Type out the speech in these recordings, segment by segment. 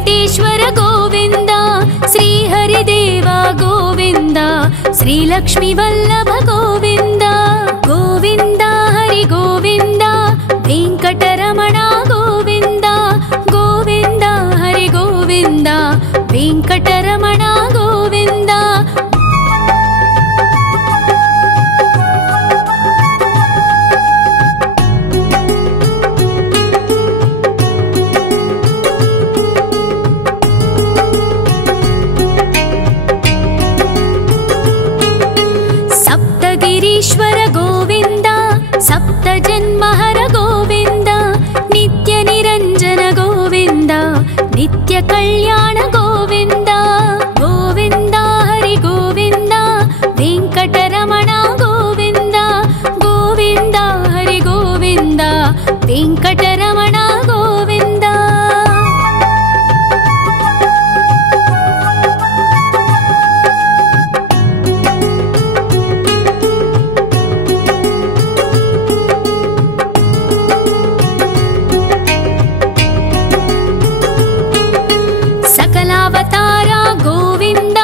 वेंकटेश्वर गोविंद श्रीहरिदेव गोविंद श्रीलक्ष्मी वल्लभ गोविंद गोविंद हरि गोविंद वेंकटरमण गोविंद गोविंद हरि गोविंद वेंकटरमण गोविंद सप्तगिरीश्वर गोविंद सप्तजन्महर गोविंद नित्य निरंजन गोविंद नित्य कल्याण गोविंद गोविंद हरि गोविंद वेंकटरमण गोविंद गोविंद हरि गोविंद वेंकटरमण गोविंद सकलावतारा गोविंद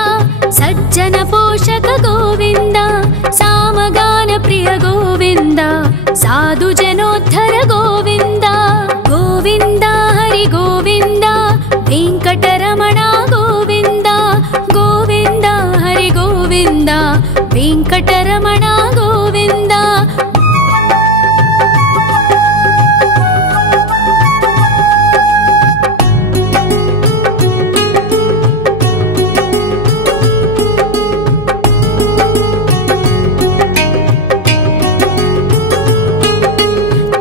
सज्जन पोषक गोविंद सामगान प्रिय गोविंद साधु जनोद्धर गोविंद गोविंद हरि गोविंद वेंकटरमण गोविंद गोविंद हरि गोविंद वेंकटरमण गोविंद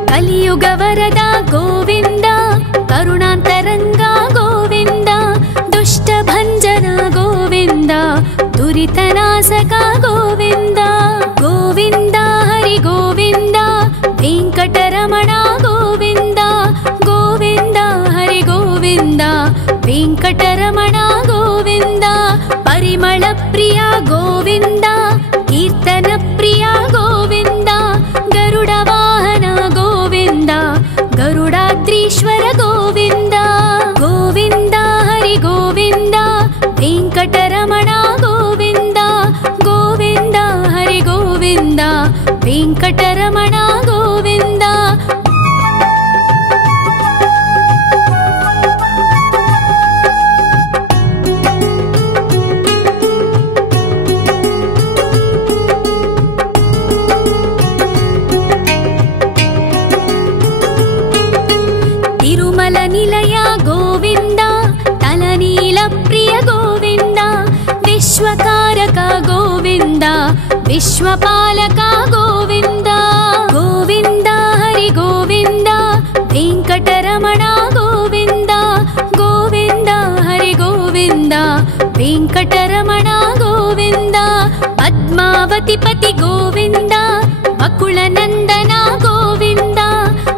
कलियुग वरद गोविंद करुणांतरंगा गोविंद दुष्ट भंजन गोविंद दुरितनाशक गोविंद गोविंद हरि गोविंद वेंकटरमण गोविंद गोविंद हरि गोविंद वेंकटरमण गोविंद परिमल प्रिय गोविंद कीर्तन प्रिय गोविंद गरुड वाहन गोविंद गरुडाद्रीश्वर गोविंद गोविंद हरि गोविंद वेंकटरमण गोविंद गोविंद हरि गोविंद वेंकटरमण गोविंद तिरुमल निलय गोविंद तलनील प्रिय गोविंद विश्वकारक गोविंद विश्वपालक गोविंद गोविंद हरि गोविंद वेंकटरमण गोविंद गोविंद हरि गोविंद वेंकटरमण गोविंद पद्मावती पति गोविंद वकुल नंदन गोविंद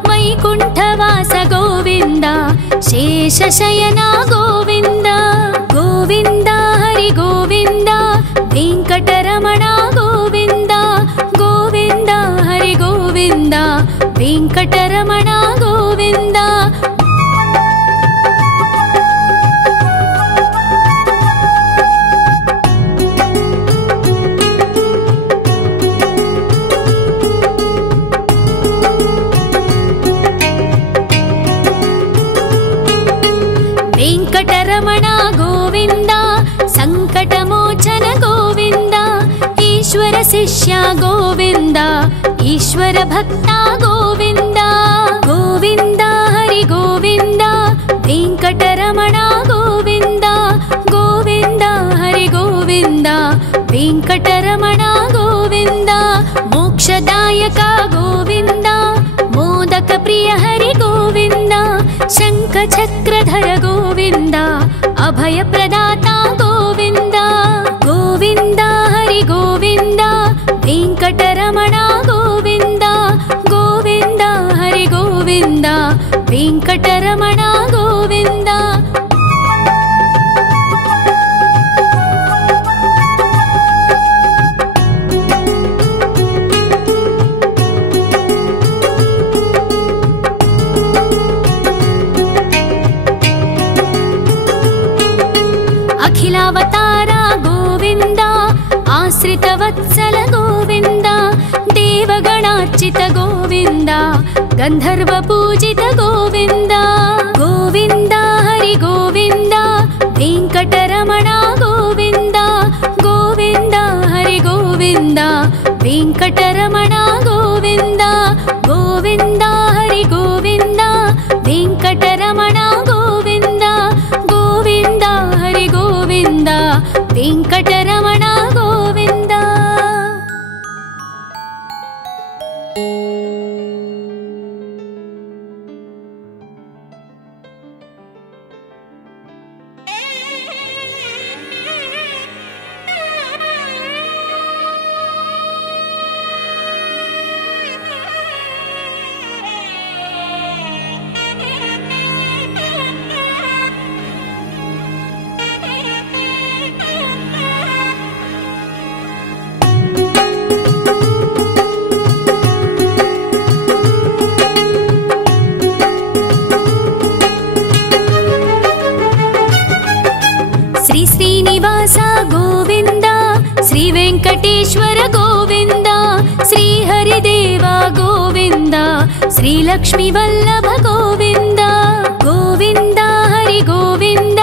वैकुंठवास गोविंद शेषशयन गोविंद गोविंद हरि गोविंद वेंकटरमण गोविंद गोविंद हरि गोविंद वेंकटरमण गोविंद वेंकटरमण गोविंद संकटमोचन गोविंद ईश्वर शिष्य गोविंद ईश्वर भक्त गोविंद गोविंद हरि गोविंद वेंकटरमण गोविंद गोविंद हरि गोविंद वेंकटरमण गोविंद मोक्षदायक गोविंद मोदक प्रिय हरि गोविंद शंख चक्रधर गोविंद अभय प्रदाता गोविंद गोविंद हरि गोविंद वेंकटरमण गोविंद गोविंद हरि गोविंद वेंकटरमण गोविंद वत्सल गोविन्द देवगणार्चित गोविन्द गन्धर्व पूजित गोविन्द गोविन्द हरि गोविन्द वेङ्कटरमण गोविन्द गोविन्द हरि गोविन्द वेङ्कटरमण गोविन्द गोविन्द हरि गोविन्द वेङ्कटरमण गोविन्द गोविन्द हरि गोविन्द वेङ्कटरमण गोविन्द। श्रीनिवास गोविन्द श्री वेङ्कटेश्वर गोविन्द श्री हरिदेव गोविन्द श्री लक्ष्मी वल्लभ गोविन्द गोविन्द हरि गोविन्द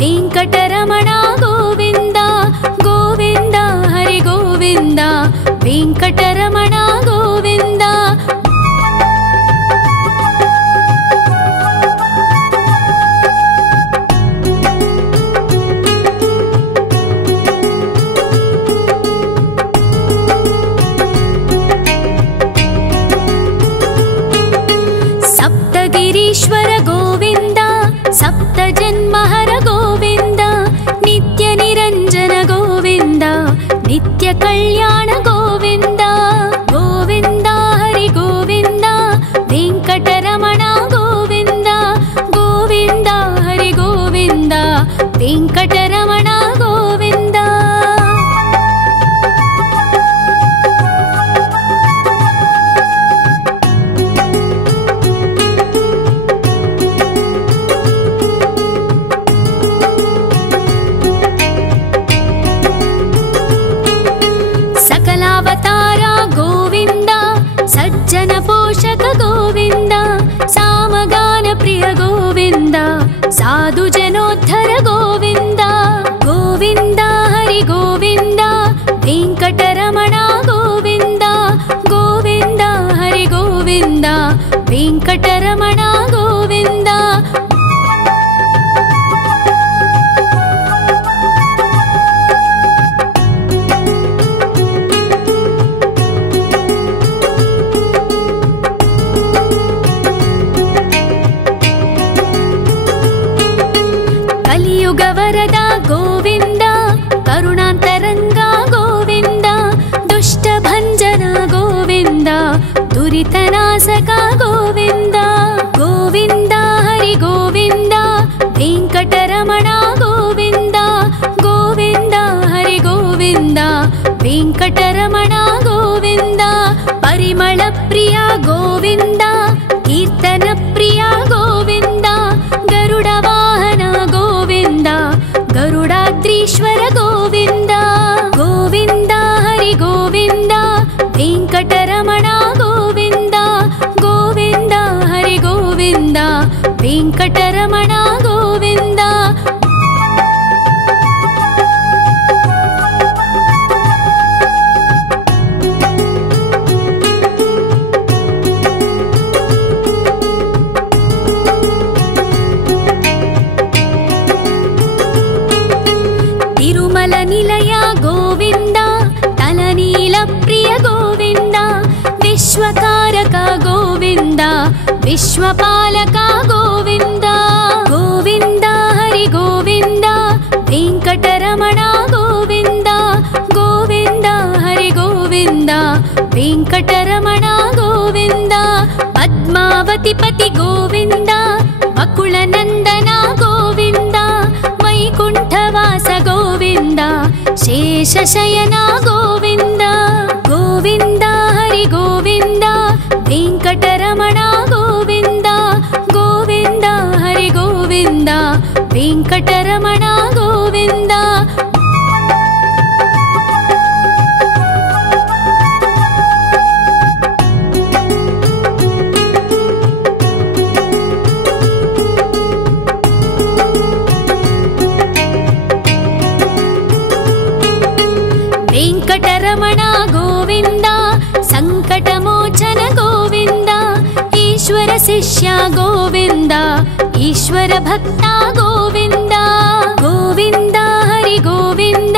वेङ्कटरमण गोविन्द गोविन्द हरि गोविन्द वेङ्कटरमण गोविन्द। ईश्वर गोविन्द सप्त जन्महर गोविन्द नित्य निरञ्जन गोविन्द नित्य कल्याण गोविन्द गोविन्द हरि गोविन्द वेङ्कटरमण गोविन्द गोविन्द हरि गोविन्द वेङ्कटरमण गोविन्द। सज्जन पोषक गोविन्द सामगान प्रिय गोविन्द साधु जनोद्धर गोविन्द गोविन्द हरि गोविन्द वेङ्कटरमण गोविन्द गोविन्द हरि गोविन्द वेङ्कटरमण गोविन्द। कलियुगवरद गोविन्द करुणान्तरङ्ग गोविन्द दुष्टभञ्जन गोविन्द दुरितनाशक गोविन्द गोविन्द हरि गोविन्द वेङ्कटरमण गोविन्द गोविन्द हरि गोविन्द वेङ्कटरमण गोविन्द। परिमल प्रिय गोविन्द कीर्तन प्रिय गोविन्द गरुड वाहन गोविन्द गरुडाद्रीश्वर गोविन्द गोविन्द हरि गोविन्द वेङ्कटरमण गोविन्द गोविन्द हरि गोविन्द वेङ्कटरमण गोविन्द। तिरुमल निलय गोविन्द तलनील प्रिय गोविन्द विश्वकारक गोविन्द विश्वपालक गोविन्द गोविन्द हरि गोविन्द वेङ्कटरमण गोविन्द गोविन्द हरि गोविन्द वेङ्कटरमण गोविन्द। पद्मावतिपति गोविन्द वकुलनन्दन गोविन्द वैकुण्ठवास गोविन्द शेषशयन गोविन्द गोविन्द हरि गोविन्द वेङ्कटरमण गोविन्द गोविन्द हरि गोविन्द वेङ्कटरमण गोविन्द। ವೆಂಕಟರಮಣ ಗೋವಿಂದ ಸಂಕಟಮೋಚನ ಗೋವಿಂದ ಈಶ್ವರ ಶಿಷ್ಯ ಗೋವಿಂದ ಈಶ್ವರ ಭಕ್ತ ಗೋವಿಂದ ಗೋವಿಂದ ಹರಿ ಗೋವಿಂದ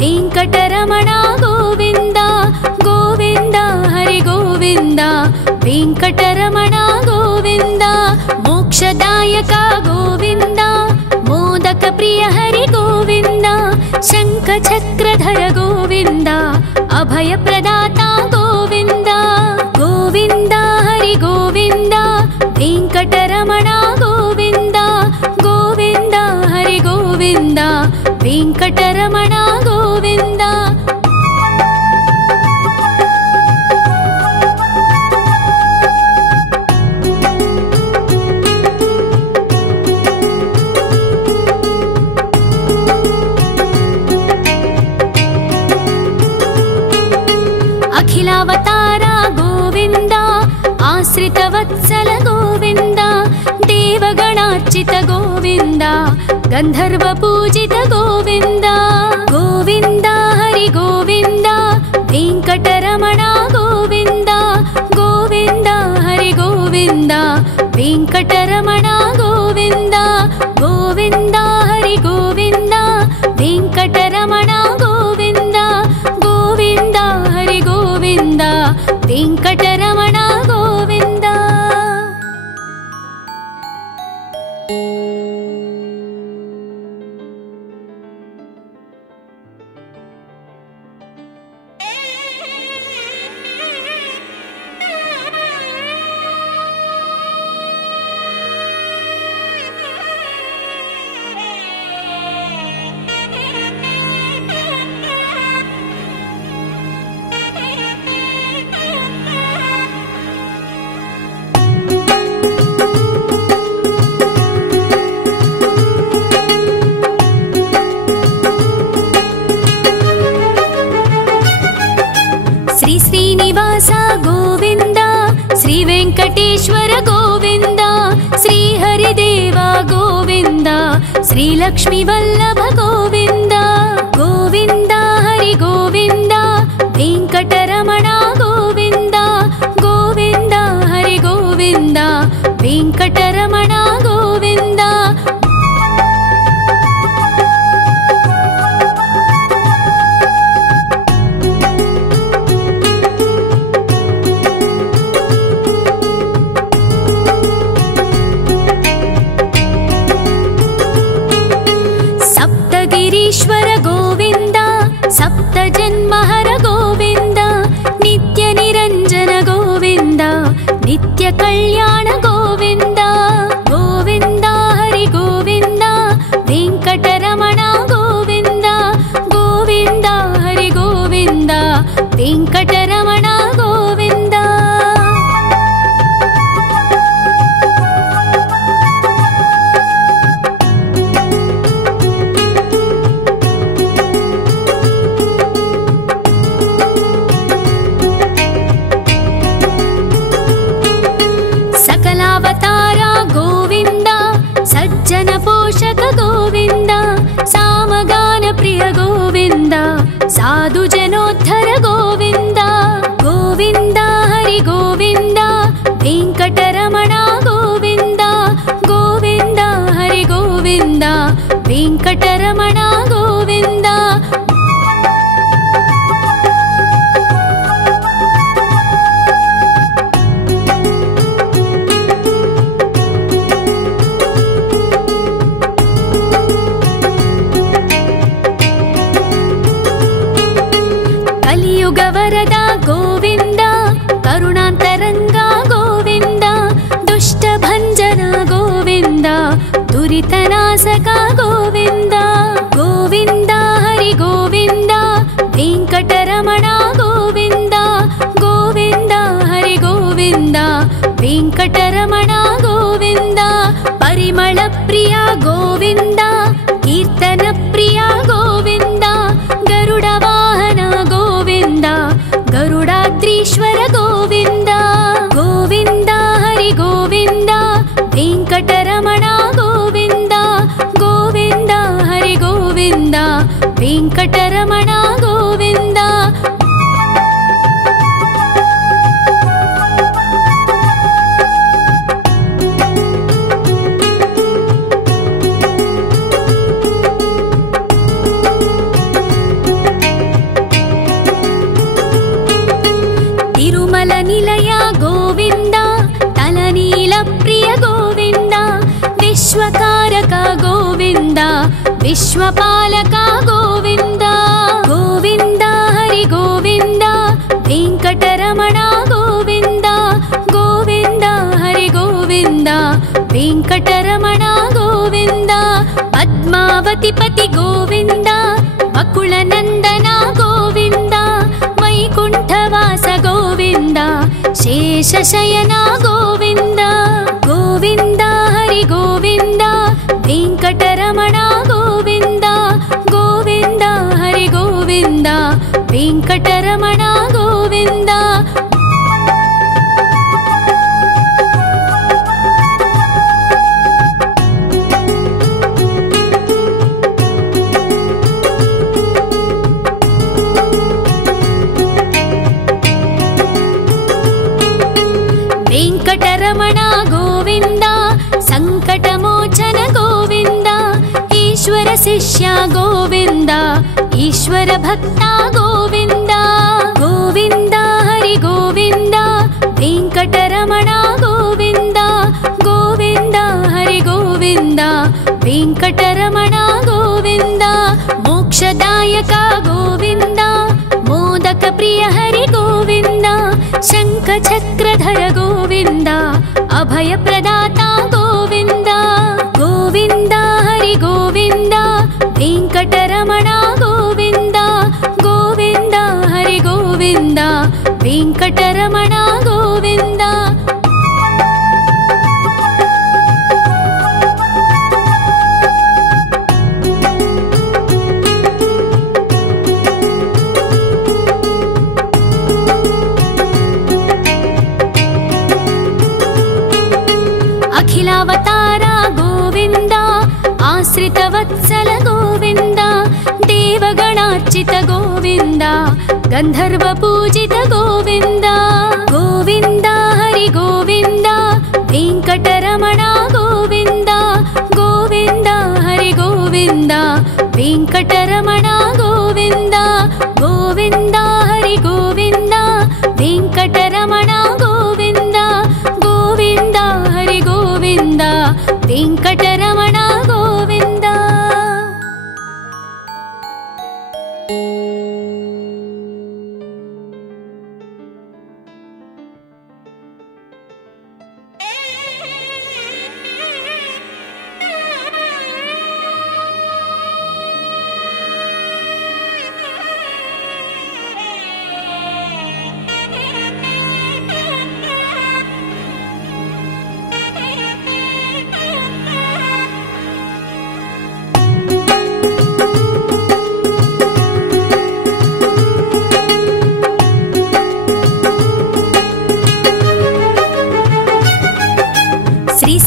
ವೆಂಕಟರಮಣ ಗೋವಿಂದ ಗೋವಿಂದ ಹರಿ ಗೋವಿಂದ ವೆಂಕಟರಮಣ ಗೋವಿಂದ ಮೋಕ್ಷದಾಯಕ ಗೋವಿಂದ ಮೋದಕ ಪ್ರಿಯ ಹರಿ ಗೋವಿಂದ ಶಂಖ ಚಕ್ರಧರ ಗೋವಿಂದ ಅಭಯ ಪ್ರದಾತ ಗೋವಿಂದ ಗೋವಿಂದ ಹರಿ ಗೋವಿಂದ ವೆಂಕಟರಮಣ ಗೋವಿಂದ ಗೋವಿಂದ ಹರಿ ಗೋವಿಂದ ವೆಂಕಟರಮಣ ಗೋವಿಂದ ಅಖಿಲಾವತಾರ ಗೋವಿಂದ ಆಶ್ರಿತವತ್ಸಲ ಗೋವಿಂದ ದೇವಗಣಾರ್ಚಿತ ಗೋವಿಂದ ಗಂಧರ್ವ ಪೂಜಿತ ಗೋವಿಂದ ಗೋವಿಂದ ಹರಿ ಗೋವಿಂದ ವೆಂಕಟರಮಣ ಗೋವಿಂದ ಗೋವಿಂದ ಹರಿ ಗೋವಿಂದ ವೆಂಕಟರಮಣ ಗೋವಿಂದ ಗೋವಿಂದ ಹರಿ ಗೋವಿಂದ ವೆಂಕಟರಮಣ ಗೋವಿಂದ ಗೋವಿಂದ ಹರಿ ಗೋವಿಂದ ವೆಂಕಟರಮಣ ಗೋವಿಂದ ಶ್ರೀನಿವಾಸ ಗೋವಿಂದ ಶ್ರೀ ವೆಂಕಟೇಶ್ವರ ಗೋವಿಂದ ಶ್ರೀ ಹರಿದೇವ ಗೋವಿಂದ ಶ್ರೀ ಲಕ್ಷ್ಮೀ ವಲ್ಲಭ ಗೋವಿಂದ ಗೋವಿಂದ ಹರಿ ಗೋವಿಂದ ವೆಂಕಟರಮಣ ಗೋವಿಂದ ಗೋವಿಂದ ಹರಿ ಗೋವಿಂದ ವೆಂಕಟರಮಣ ಗೋವಿಂದ ಗಿರೀಶ್ವರ ಗೋವಿಂದ ಸಪ್ತ ಜನ್ಮಹರ ಗೋವಿಂದ ನಿತ್ಯ ನಿರಂಜನ ಗೋವಿಂದ ನಿತ್ಯ ಕಲ್ಯಾಣ ಗೋವಿಂದ ಗೋವಿಂದ ಹರಿ ಗೋವಿಂದ ವೆಂಕಟರಮಣ ಗೋವಿಂದ ಗೋವಿಂದ ಹರಿ ಗೋವಿಂದ ವೆಂಕಟರಮಣ ಗೋವಿಂದ ಅವತಾರ ಗೋವಿಂದ ಸಜ್ಜನ ಪೋಷಕ ಗೋವಿಂದ ಸಾಮಗಾನ ಪ್ರಿಯ ಗೋವಿಂದ ಸಾಧು ಜನೋದ್ಧರ ಗೋವಿಂದ ಗೋವಿಂದ ಹರಿ ಗೋವಿಂದ ವೆಂಕಟರಮಣ ಗೋವಿಂದ ಗೋವಿಂದ ಹರಿ ಗೋವಿಂದ ವೆಂಕಟರಮಣ ಗೋವಿಂದ ಕಲಿಯುಗವರದ ಗೋವಿಂದ ಕರುಣಾಂತರಂಗ ಗೋವಿಂದ ದುಷ್ಟ ಭಂಜನ ಗೋವಿಂದ ದುರಿತನಾಶಕ ಗೋವಿಂದ ಗೋವಿಂದ ಹರಿ ಗೋವಿಂದ ವೆಂಕಟರಮಣ ಗೋವಿಂದ ಗೋವಿಂದ ಹರಿ ಗೋವಿಂದ ವೆಂಕಟರಮಣ ಗೋವಿಂದ ಪರಿಮಳ ಪ್ರಿಯ ಗೋವಿಂದ ಕೀರ್ತನ ಪ್ರಿಯ ಗೋವಿಂದ ಗರುಡ ವಾಹನ ಗೋವಿಂದ ಗರುಡಾದ್ರೀಶ್ವರ ಗೋವಿಂದ ಗೋವಿಂದ ಹರಿ ಗೋವಿಂದ ವೆಂಕಟರಮಣ ಗೋವಿಂದ ಗೋವಿಂದ ಹರಿ ಗೋವಿಂದ ವೆಂಕಟರಮಣ ಗೋವಿಂದ प्रिय गोविन्द विश्वकारक गोविन्द विश्वपालक गोविन्द गोविन्द हरि गोविन्द वेङ्कटरमण गोविन्द गोविन्द हरि गोविन्द वेङ्कटरमण गोविन्द पद्मावतिपति गोविन्द वकुलनन्दन गोविन्द वैकुण्ठवास गोविन्द शेषशयन गोविन्द गोविन्द हरि गोविन्द वेङ्कटरमण गोविन्द गोविन्द हरि गोविन्द वेङ्कटरमण गोविन्द वेङ्कटरमण गोविन्द सङ्कटमोचन गोविन्द ईश्वर शिष्य गोविन्द ईश्वर भक्त गोविन्द गोविन्द हरि गोविन्द वेङ्कटरमण गोविन्द गोविन्द हरि गोविन्द वेङ्कटरमण गोविन्द मोक्षदायक गोविन्द मोदक प्रिय हरि गोविन्द शङ्खचक्रधर गोविन्द अभयप्रदाता गोविन्द गोविन्द हरि गोविन्द वेङ्कटरमण गोविन्द गोविन्द हरि गोविन्द वेङ्कटरमण गोविन्द अखिलावतार गोविन्द आश्रितवत्सल गोविन्द देवगणार्चित गोविन्द गन्धर्वपूजित गोविन्द गोविन्द हरि गोविन्द वेङ्कटरमण गोविन्द गोविन्द हरि गोविन्द वेङ्कटरमण गोविन्द गोविन्द हरि गोविन्द वेङ्कटरमण गोविन्द गोविन्द हरि गोविन्द वेङ्कटरमण गोविन्द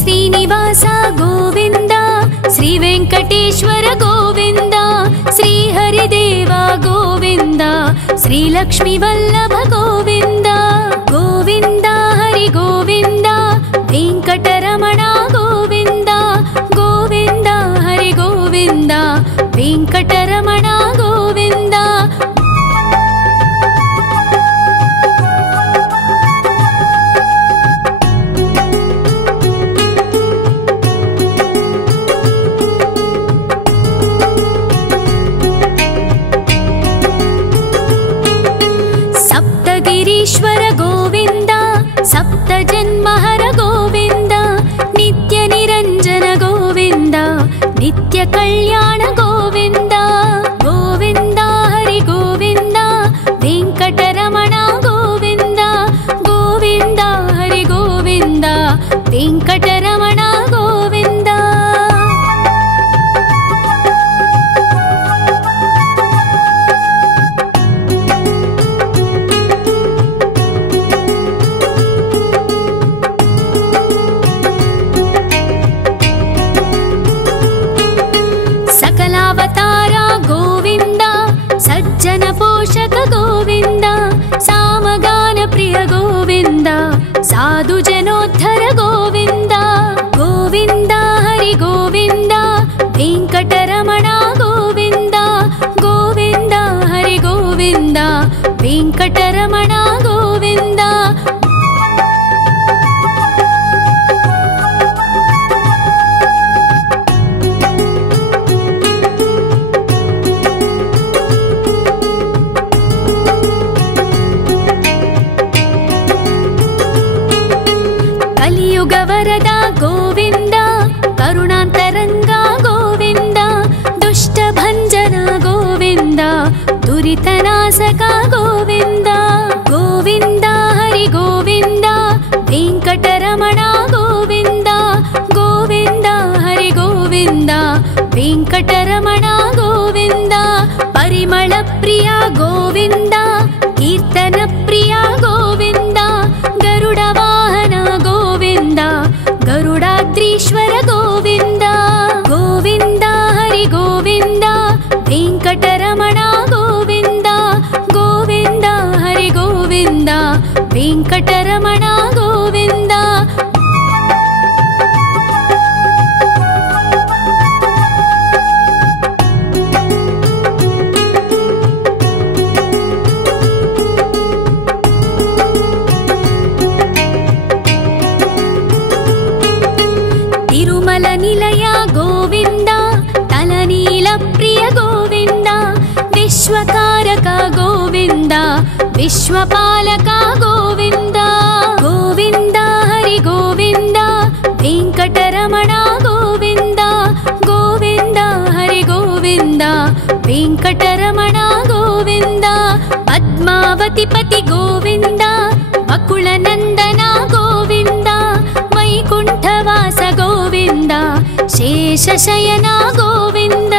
श्रीनिवास गोविन्द श्री वेङ्कटेश्वर गोविन्द श्री हरिदेव गोविन्द श्री लक्ष्मीवल्लभ गोविन्द गोविन्द हरि गोविन्द वेङ्कटरमण गोविन्द गोविन्द हरि गोविन्द वेङ्कटरमण गोविन्द ईश्वर गोविन्द सप्तजन्महर गोविन्द नित्य निरञ्जन गोविन्द नित्य कल्याण गोविन्द गोविन्द हरि गोविन्द वेङ्कटरमण गोविन्द गोविन्द हरि गोविन्द वेङ्कटरमण गोविन्द सकलावतार गोविन्द सज्जन पोषक गोविन्द सामगान प्रिय गोविन्द साधु जनोद्धर गोविन्द गोविन्द हरि गोविन्द वेङ्कटरमण गोविन्द गोविन्द हरि गोविन्द वेङ्कटरमण गोविन्द ಗೋವಿಂದ ಗೋವಿಂದ ಹರಿ ಗೋವಿಂದ ವೆಂಕಟರಮಣ ಗೋವಿಂದ ಗೋವಿಂದ ಹರಿ ಗೋವಿಂದ ವೆಂಕಟರಮಣ ಗೋವಿಂದ ಪರಿಮಳ ಪ್ರಿಯ ಗೋವಿಂದ ಕೀರ್ತನ ಪ್ರಿಯ ಗೋವಿಂದ ಗರುಡ ವಾಹನ ಗೋವಿಂದ ಗರುಡಾದ್ರೀಶ್ವರ ಗೋವಿಂದ ಗೋವಿಂದ ಹರಿ ಗೋವಿಂದ ವೆಂಕಟರಮಣ ಗೋವಿಂದ ಗೋವಿಂದ ಹರಿ ಗೋವಿಂದ ವೆಂಕಟರಮಣ ಗೋವಿಂದ ತಿರುಮಲ ನಿಲಯ ಗೋವಿಂದ ತಲನೀಲ ಪ್ರಿಯ ಗೋವಿಂದ ವಿಶ್ವಕಾರಕ ಗೋವಿಂದ ವಿಶ್ವಪಾಲಕ ಗೋವಿಂದ ಗೋವಿಂದ ಹರಿ ಗೋವಿಂದ ವೆಂಕಟರಮಣ ಗೋವಿಂದ ಗೋವಿಂದ ಹರಿ ಗೋವಿಂದ ವೆಂಕಟರಮಣ ಗೋವಿಂದ ಪದ್ಮಾವತಿ ಪತಿ ಗೋವಿಂದ ವಕುಳ ನಂದನ ಗೋವಿಂದ ವೈಕುಂಠವಾಸ ಗೋವಿಂದ ಶೇಷಶಯನ ಗೋವಿಂದ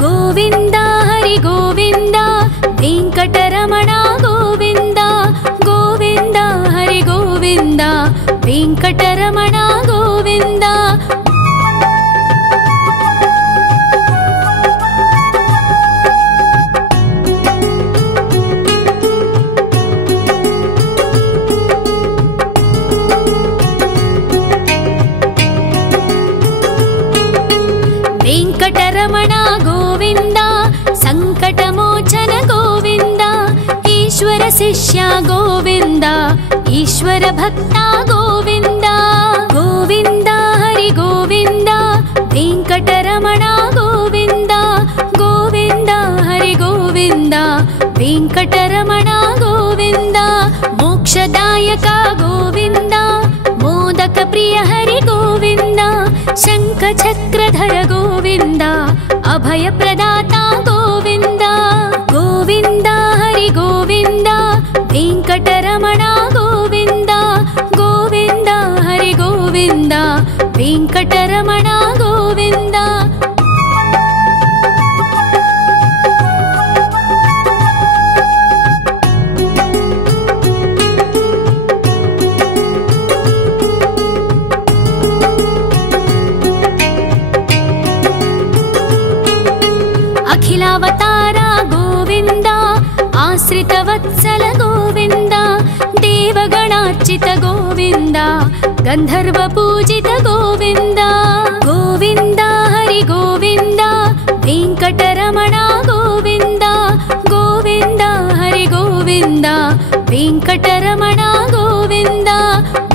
ಗೋವಿಂದ ಹರಿ ಗೋವಿಂದ ವೆಂಕಟರಮಣ ಗೋವಿಂದ ಗೋವಿಂದ ಹರಿ ಗೋವಿಂದ ವೆಂಕಟರಮಣ ಗೋವಿಂದ ವೆಂಕಟರಮಣ ಗೋವಿಂದ ಸಂಕಟಮೋಚನ ಗೋವಿಂದ ಈಶ್ವರ ಶಿಷ್ಯ ಗೋವಿಂದ ಈಶ್ವರ ಭಕ್ತ ಗೋವಿಂದ ಗೋವಿಂದ ಹರಿ ಗೋವಿಂದ ವೆಂಕಟರಮಣ ಗೋವಿಂದ ಗೋವಿಂದ ಹರಿ ಗೋವಿಂದ ವೆಂಕಟರಮಣ ಗೋವಿಂದ ಮೋಕ್ಷದಾಯಕ ಗೋವಿಂದ ಮೋದಕ ಪ್ರಿಯ ಹರಿ ಗೋವಿಂದ ಶಂಖ ಚಕ್ರಧರ ಗೋವಿಂದ ಅಭಯ ಪ್ರದಾತ ಗೋವಿಂದ ಗೋವಿಂದ ಹರಿ ಗೋವಿಂದ ವೆಂಕಟರಮಣ ಗೋವಿಂದ ಗೋವಿಂದ ಹರಿ ಗೋವಿಂದ ವೆಂಕಟರಮಣ ಗೋವಿಂದ ಅಖಿಲಾವತಾರ ಗೋವಿಂದ ಆಶ್ರಿತ ವತ್ಸಲ ಗೋವಿಂದ ದೇವಗಣಾರ್ಚಿತ ಗೋವಿಂದ ಗಂಧರ್ವ ಪೂಜಿತ ಗೋವಿಂದ ಗೋವಿಂದ ಹರಿ ಗೋವಿಂದ ವೆಂಕಟರಮಣ ಗೋವಿಂದ ಗೋವಿಂದ ಹರಿ ಗೋವಿಂದ ವೆಂಕಟರಮಣ ಗೋವಿಂದ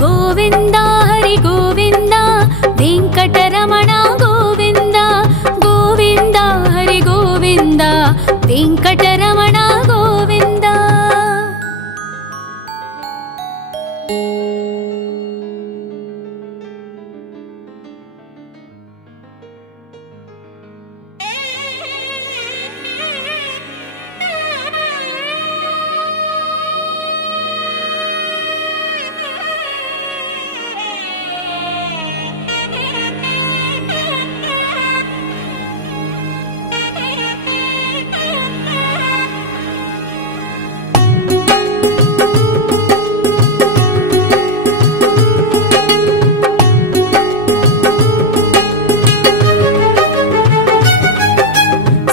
ಗೋವಿಂದ ಹರಿ ಗೋವಿಂದ ವೆಂಕಟರಮಣ ಗೋವಿಂದ ಗೋವಿಂದ ಹರಿ ಗೋವಿಂದ ವೆಂಕಟರಮಣ ಗೋವಿಂದ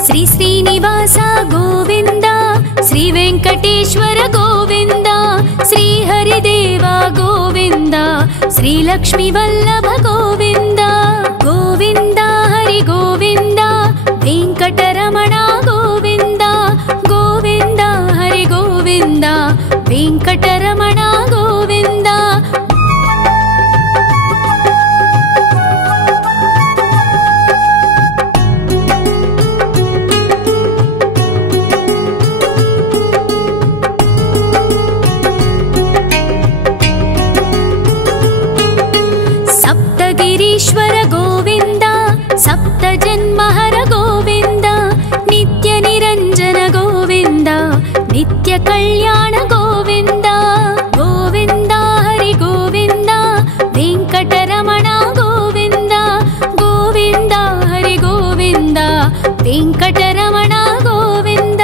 ಶ್ರೀನಿವಾಸ ಗೋವಿಂದ ಶ್ರೀ ವೆಂಕಟೇಶ್ವರ ಗೋವಿಂದ ಶ್ರೀ ಹರಿದೇವ ಗೋವಿಂದ ಶ್ರೀ ಲಕ್ಷ್ಮೀ ವಲ್ಲಭ ಗೋವಿಂದ ಗೋವಿಂದ ಹರಿ ಗೋವಿಂದ ವೆಂಕಟರಮಣ ಗೋವಿಂದ ಗೋವಿಂದ ಹರಿ ಗೋವಿಂದ ವೆಂಕಟರಮಣ ಗೋವಿಂದ ಗಿರೀಶ್ವರ ಗೋವಿಂದ ಸಪ್ತ ಜನ್ಮಹರ ಗೋವಿಂದ ನಿತ್ಯ ನಿರಂಜನ ಗೋವಿಂದ ನಿತ್ಯ कल्याण गोविन्द गोविन्द हरि गोविन्द वेङ्कटरमण गोविन्द गोविन्द हरि गोविन्द वेङ्कटरमण गोविन्द।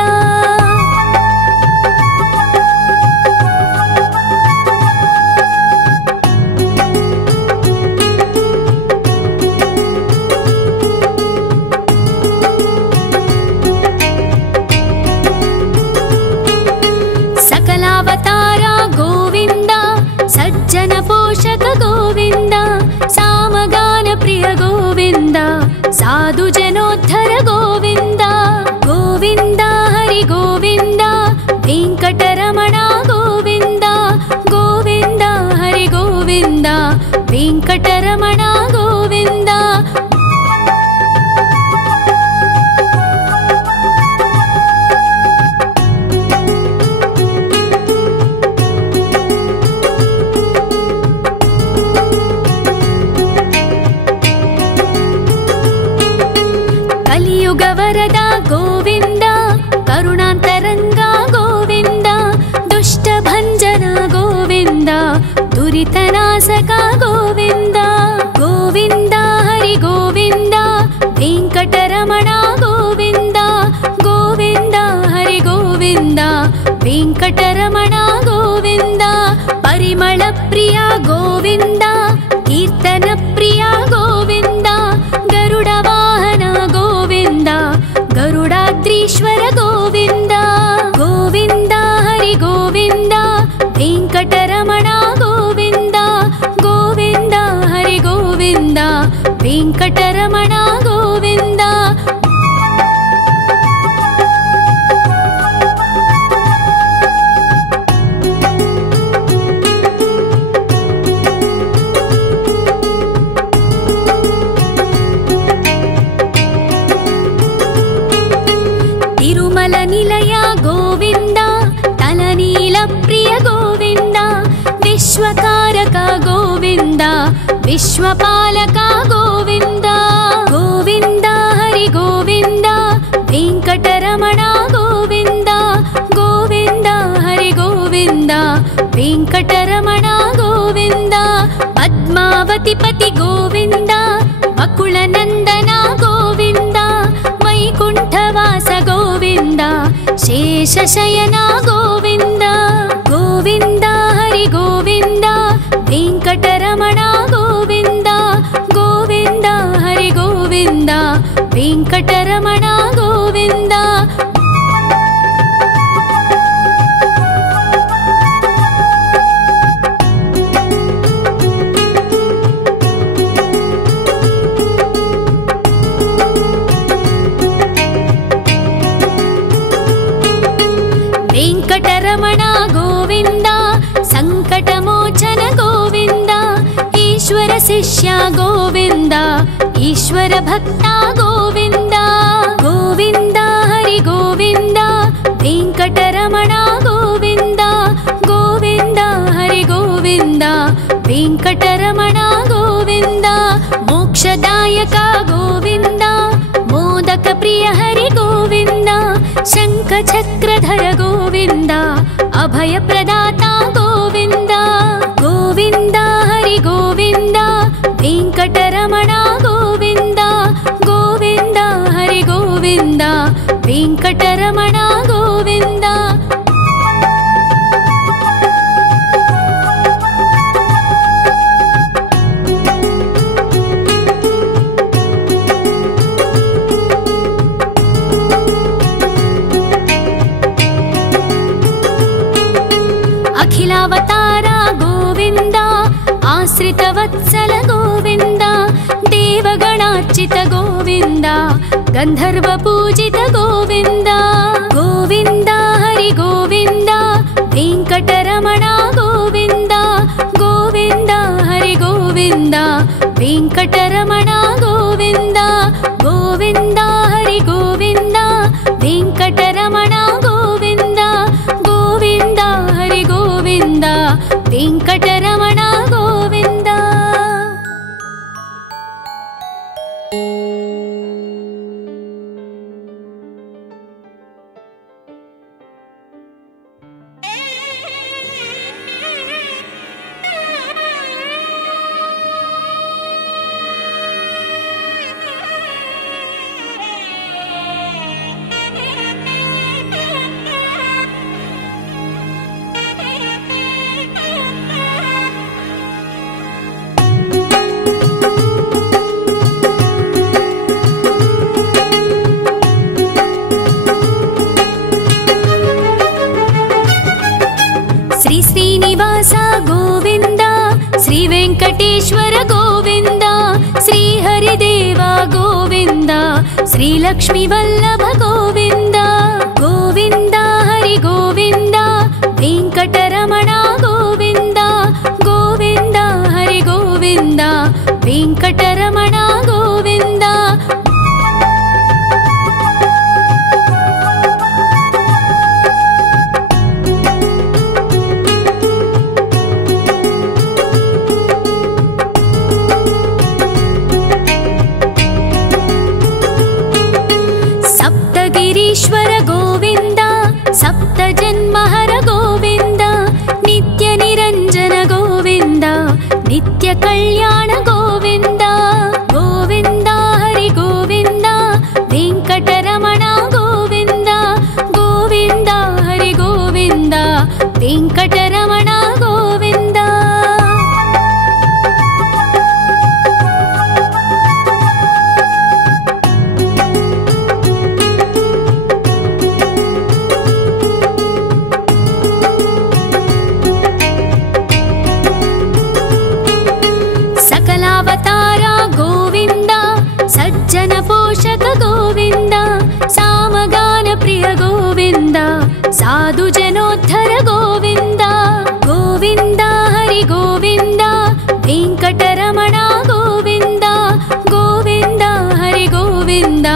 सकलावतार गोविन्द सज्जन पोषक गोविन्द सामगान प्रिय गोविन्द साधु जनोद्धर गोविन्द गोविन्द हरि गोविन्द वेङ्कटरमण गोविन्द गोविन्द हरि गोविन्द वेङ्कटरमण गोविन्द। कलियुग वरद गोविन्द करुणान्तरङ्ग गोविन्द दुष्टभञ्जन गोविन्द दुरितनाशक गोविन्द गोविन्द हरि गोविन्द वेङ्कटरमण गोविन्द गोविन्द हरि गोविन्द वेङ्कटरमण गोविन्द। परिमल प्रिय गोविन्द कीर्तन प्रिय गोविन्द गरुड वाहन गोविन्द गरुडाद्रीश्वर गोविन्द गोविन्द हरि गोविन्द वेङ्कटरमण गोविन्द गोविन्द हरि गोविन्द वेङ्कटरमण गोविन्द। तिरुमल निलय गोविन्द तलनील प्रिय गोविन्द विश्वकारक गोविन्द विश्वपालक गोविन्द गोविन्द हरि गोविन्द वेङ्कटरमण गोविन्द गोविन्द हरि गोविन्द वेङ्कटरमण गोविन्द। पद्मावती पति गोविन्द वकुलनन्दन गोविन्द वैकुण्ठवास गोविन्द शेषशयन गोविन्द गोविन्द हरि गोविन्द वेङ्कटरमण गोविन्द गोविन्द हरि गोविन्द वेङ्कटरमण गोविन्द। वेङ्कटरमण गोविन्द सङ्कटमोचन गोविन्द ईश्वर शिष्य गोविन्द ईश्वर भक्त गोविन्द गोविन्द हरि गोविन्द वेङ्कटरमण गोविन्द गोविन्द हरि गोविन्द वेङ्कटरमण गोविन्द। मोक्षदायक गोविन्द मोदक प्रिय हरि गोविन्द शङ्खचक्रधर गोविन्द अभयप्रदाता गोविन्द गोविन्द हरि गोविन्द वेङ्कटरमण गोविन्द गोविन्द हरि गोविन्द वेङ्कटरमण गोविन्द। अखिलावतार गोविन्द आश्रितवत्सल गोविन्द देवगणार्चित गोविन्द गन्धर्व पूजित गोविन्द गोविन्द हरि गोविन्द वेङ्कटरमण गोविन्द गोविन्द हरि गोविन्द वेङ्कटरमण गोविन्द गोविन्द हरि गोविन्द वेङ्कटरमण गोविन्द गोविन्द हरि गोविन्द वेङ्कटरमण गोविन्द। శ్రీనివాస గోవింద, శ్రీ వెంకటేశ్వర గోవింద, శ్రీహరిదేవ గోవింద, శ్రీలక్ష్మీ వల్లభ గోవింద. గోవింద హరి గోవింద, వెంకటరమణ గోవింద, గోవింద హరి గోవింద, వెంకటరమణ గోవింద. సప్తగిరీశ్వర గోవింద, సప్త జన్మహర గోవింద, నిత్య నిరంజన గోవింద, నిత్య కళ్యాణ గోవింద. గోవింద హరి గోవింద, వెంకటరమణ గోవింద, గోవింద హరి గోవింద, వెంకటరమణ గోవింద. సకలావతార గోవింద, సజ్జన పోషక గోవింద, సామగాన ప్రియ గోవింద, సాధు జనోద్ధర గోవింద. గోవింద హరి గోవింద, వెంకటరమణ గోవింద, గోవింద హరి గోవింద,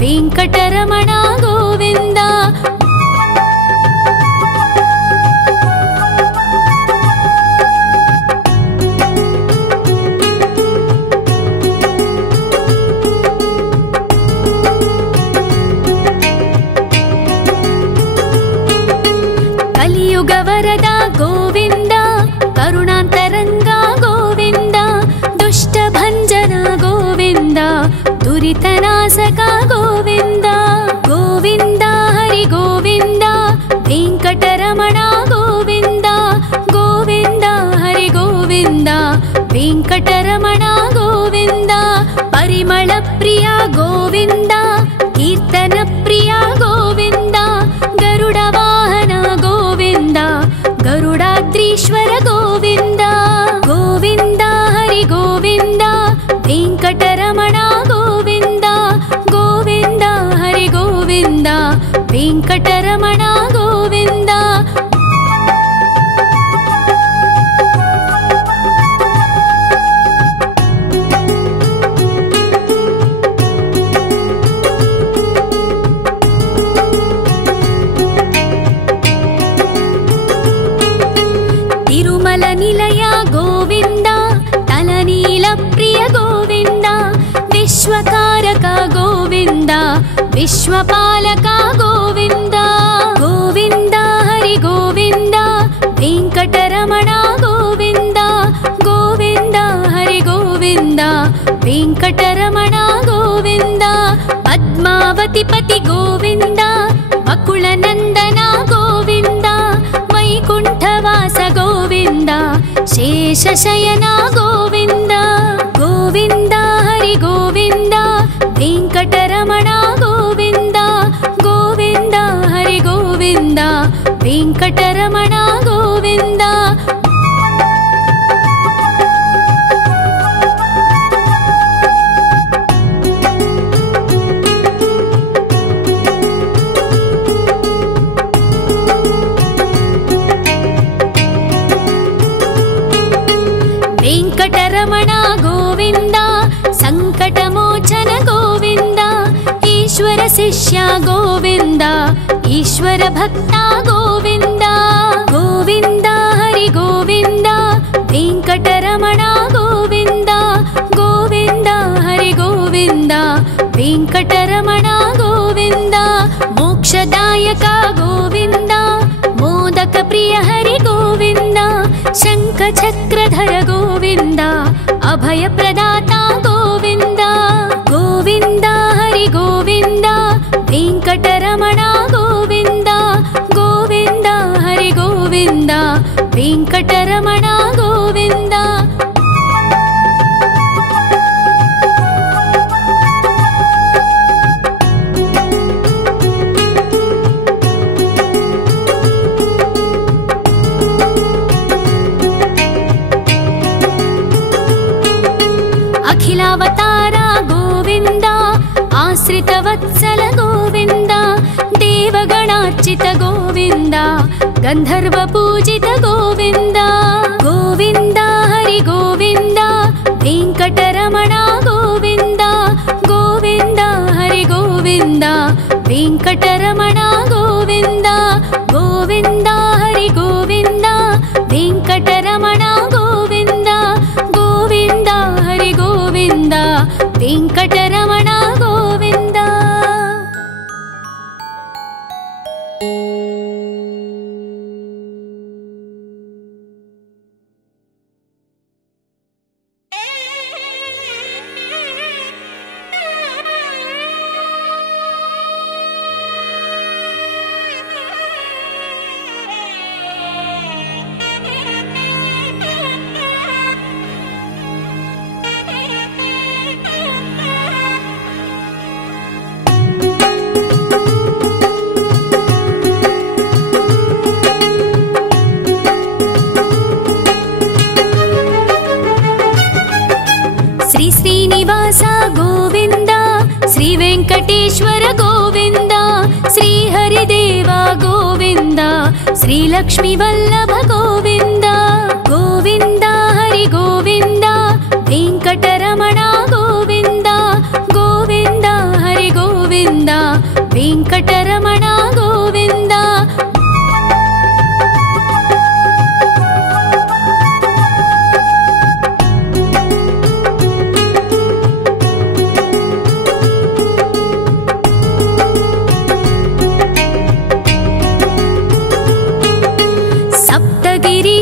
వెంకటరమణ గోవింద. కలియుగ వరద గోవింద, కరుణాంతరంగ గోవింద, దుష్ట భంజన గోవింద, దురితనాశక గోవింద. గోవింద హరి గోవింద, వెంకటరమణ గోవింద, గోవింద హరి గోవింద, వెంకటరమణ గోవింద. పరిమళ ప్రియ గోవింద, కీర్తన ప్రియ గోవింద, గరుడ వాహన గోవింద, గరుడాద్రీశ్వర గోవింద. గోవింద హరి గోవింద, వెంకటరమణ గోవింద, గోవింద హరి గోవింద, వెంకటరమణ గోవింద. తిరుమల నిలయ గోవింద, తలనీల ప్రియ గోవింద, విశ్వకారక గోవింద, విశ్వపాలక గోవింద. గోవింద హరి గోవింద, వెంకటరమణ గోవింద, గోవింద హరి గోవింద, వెంకటరమణ గోవింద. పద్మావతి పతి గోవింద, వకుళ నందన గోవింద, వైకుంఠవాస గోవింద, శేషశయన గోవింద. గోవింద హరి గోవింద, వెంకటరమణ గోవింద, గోవింద హరి గోవింద, వెంకటరమణ గోవింద. వెంకటరమణ గోవింద, సంకటమోచన గోవింద, ఈశ్వర శిష్య గోవింద, ఈశ్వర భక్త గోవింద. గోవింద హరి గోవింద, వెంకటరమణ గోవింద, గోవింద హరి గోవింద, వెంకటరమణ గోవింద. మోక్షదాయక గోవింద, మోదక ప్రియ హరి గోవింద, శంఖ చక్రధర గోవింద, అభయ ప్రదాత గోవింద. గోవింద హరి గోవింద, వెంకటరమణ గోవింద, గోవింద హరి గోవింద, వెంకటరమణ గోవింద. वत्सल गोविन्द देवगणार्चित गोविन्द गन्धर्व पूजित गोविन्द गोविन्द हरि गोविन्द वेङ्कटरमण गोविन्द गोविन्द हरि गोविन्द वेङ्कटरमण गोविन्द गोविन्द हरि गोविन्द वेङ्कटरमण गोविन्द गोविन्द हरि गोविन्द वेङ्कटरमण गोविन्द। श्रीनिवास गोविन्द श्री वेङ्कटेश्वर गोविन्द श्री हरिदेव गोविन्द श्री लक्ष्मी वल्लभ गोविन्द गोविन्द हरि गोविन्द वेङ्कटरमण गोविन्द गोविन्द हरि गोविन्द वेङ्कटरमण गोविन्द।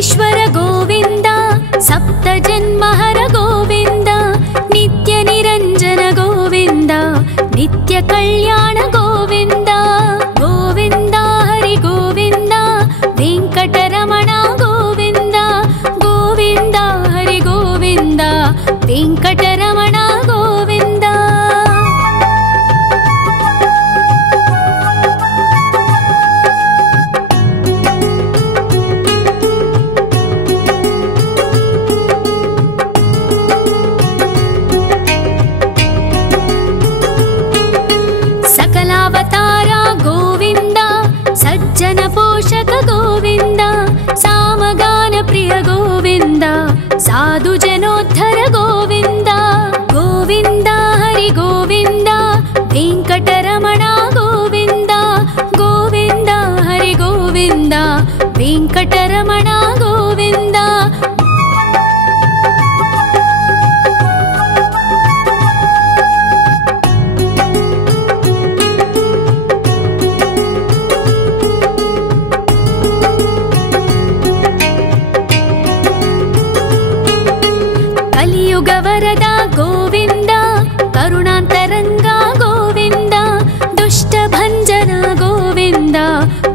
ईश्वर गोविन्द सप्त जन्महर गोविन्द नित्य निरञ्जन गोविन्द नित्य कल्याण गोविन्द गोविन्द हरि गोविन्द वेङ्कटरमण गोविन्द गोविन्द हरि गोविन्द वेङ्कटरमण गोविन्द। सज्जन पोषक गोविन्द सामगान प्रिय गोविन्द साधु जनोद्धर गोविन्द गोविन्द हरि गोविन्द वेङ्कटरमण गोविन्द गोविन्द हरि गोविन्द वेङ्कटरमण गोविन्द। वरद गोविन्द करुणान्तरङ्ग गोविन्द दुष्टभञ्जन गोविन्द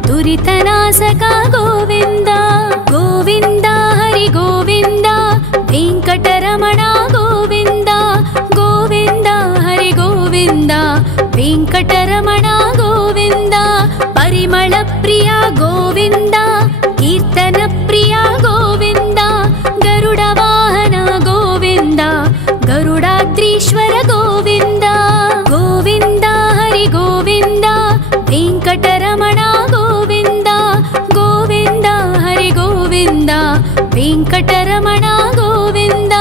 दुरितनाशक गोविन्द गोविन्द हरि गोविन्द वेङ्कटरमण गोविन्द गोविन्द हरि गोविन्द वेङ्कटरमण गोविन्द। परिमल प्रिय गोविन्द कीर्तन प्रिय गोविन्द गरुड वाहन गोविन्द गरुडाद्रीश्वर गोविन्द गोविन्द हरि गोविन्द वेङ्कटरमण गोविन्द गोविन्द हरि गोविन्द वेङ्कटरमण। रमण गोविंद।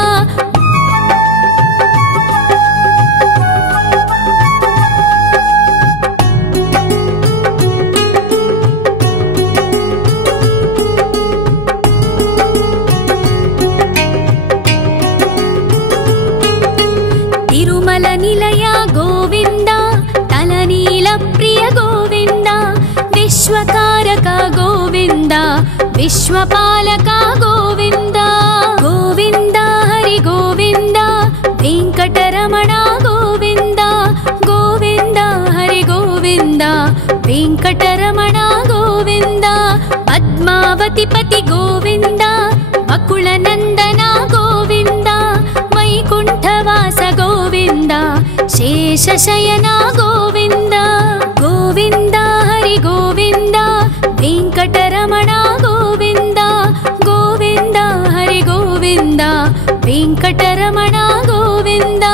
तिरुमल निलय गोविंद, तलनील प्रिय गोविंद, विश्वकारक गोविंद, विश्वपालक गोविंद, गोविंद हरि गोविंद, वेंकटरमण गोविंद, गोविंद हरि गोविंद, वेंकटरमण गोविंद, पद्मावती पति गोविंद, बकुल नंदन गोविंद, वैकुंठवास गोविंद, शेषशयन गोविंद, गोविंद हरि गोविंद, वेंकटरमण गोविंद, गोविंद हरि गोविंद, वेंकटरमण गोविंद।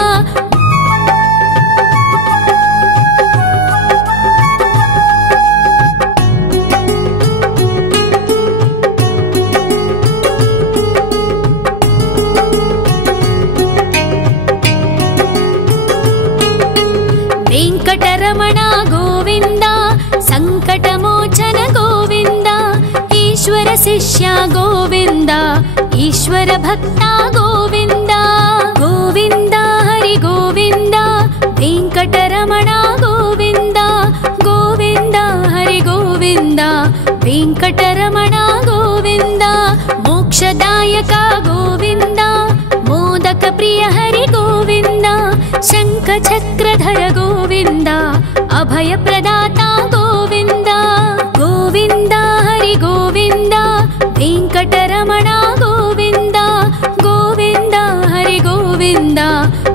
ಶಿಷ್ಯ ಗೋವಿಂದ ಈಶ್ವರ ಭಕ್ತ ಗೋವಿಂದ ಗೋವಿಂದ ಹರಿ ಗೋವಿಂದ ವೆಂಕಟರಮಣ ಗೋವಿಂದ ಗೋವಿಂದ ಹರಿ ಗೋವಿಂದ ವೆಂಕಟರಮಣ ಗೋವಿಂದ ಮೋಕ್ಷದಾಯಕ ಗೋವಿಂದ ಮೋದಕ ಪ್ರಿಯ ಹರಿ ಗೋವಿಂದ ಶಂಖ ಚಕ್ರಧರ ಗೋವಿಂದ ಅಭಯ ಪ್ರದಾತ ಗೋವಿಂದ ಗೋವಿಂದ ಹರಿ ಗೋವಿಂದ ವೆಂಕಟರಮಣ ಗೋವಿಂದ ಗೋವಿಂದ ಹರಿ ಗೋವಿಂದ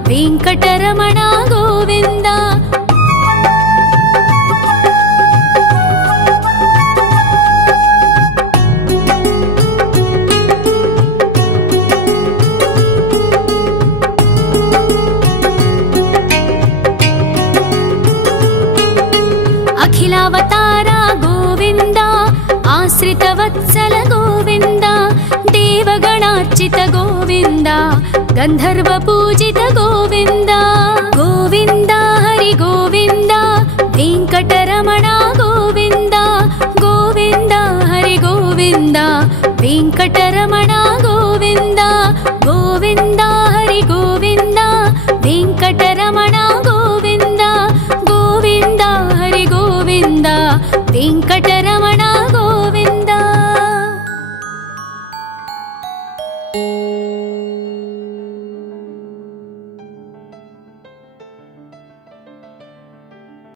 ವೆಂಕಟರಮಣ ಗೋವಿಂದ ಅಖಿಲಾವತಾರ ಗೋವಿಂದ ಆಶ್ರಿತವತ್ಸಲ ಗೋವಿಂದ ದೇವಗಣಾರ್ಚಿತ ಗೋವಿಂದ ಗಂಧರ್ವ ಪೂಜಿತ ಗೋವಿಂದ ಗೋವಿಂದ ಹರಿ ಗೋವಿಂದ ವೆಂಕಟರಮಣ ಗೋವಿಂದ ಗೋವಿಂದ ಹರಿ ಗೋವಿಂದ ವೆಂಕಟರಮಣ ಗೋವಿಂದ ಗೋವಿಂದ ಹರಿ ಗೋವಿಂದ ವೆಂಕಟರಮಣ ಗೋವಿಂದ ಗೋವಿಂದ ಹರಿ ಗೋವಿಂದ ವೆಂಕಟರಮಣ